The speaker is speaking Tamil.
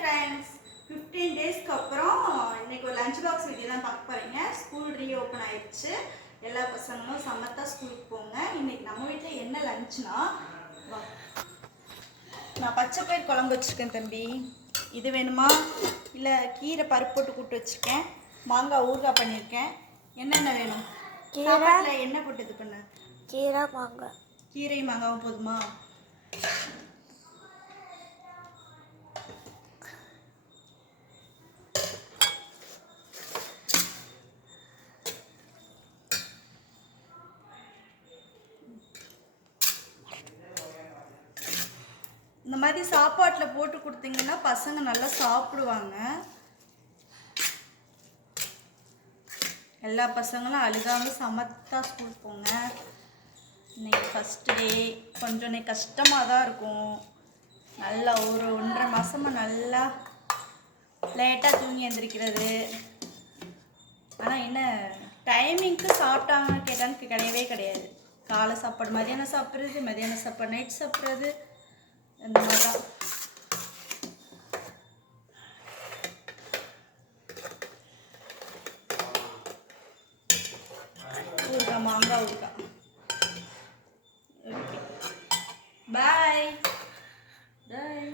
ஃப்ரெண்ட்ஸ் 15 டேஸ்க்கு அப்புறம் இன்னைக்கு ஒரு லஞ்ச் பாக்ஸ் வீடியோ தான் பார்க்க போறீங்க. ஸ்கூல் ரீஓப்பன் ஆயிடுச்சு. எல்லா பசங்களும் சமத்தா ஸ்கூலுக்கு போங்க. இன்னைக்கு நம்ம வீட்டில் என்ன லஞ்ச்னா, நான் பச்சை பயிர் குழம்பு வச்சுருக்கேன் தம்பி. இது வேணுமா? இல்லை கீரை பருப்பு போட்டு கூட்டு வச்சுருக்கேன். மாங்காய் ஊறுகாய் பண்ணியிருக்கேன். என்னென்ன வேணும்? கீரை என்ன போட்டு இது பண்ண? கீரை மாங்காய். கீரை மாங்காவும் போதுமா? இந்த மாதிரி சாப்பாட்டில் போட்டு கொடுத்தீங்கன்னா பசங்க நல்லா சாப்பிடுவாங்க. எல்லா பசங்களும் அழுகாமல் சமத்தா ஸ்கூல் போங்க. இன்னைக்கு ஃபஸ்ட்டு டே கொஞ்சம் கஷ்டமாக தான் இருக்கும். நல்லா ஒரு 1.5 மாதமாக நல்லா லேட்டாக தூங்கி எழுந்திரிக்கிறது. ஆனால் என்ன டைமிங்க்கு சாப்பிட்டாங்கன்னு கேட்டான்னு கிடையவே கிடையாது. காலை சாப்பாடு மதியானம் சாப்பிட்றது, மதியானம் சாப்பாடு நைட் சாப்பிட்றது, அந்த மாதிரி தான். ஊறுகாய், மாங்காய் ஊறுகாய். ஓகே, பாய் பாய்.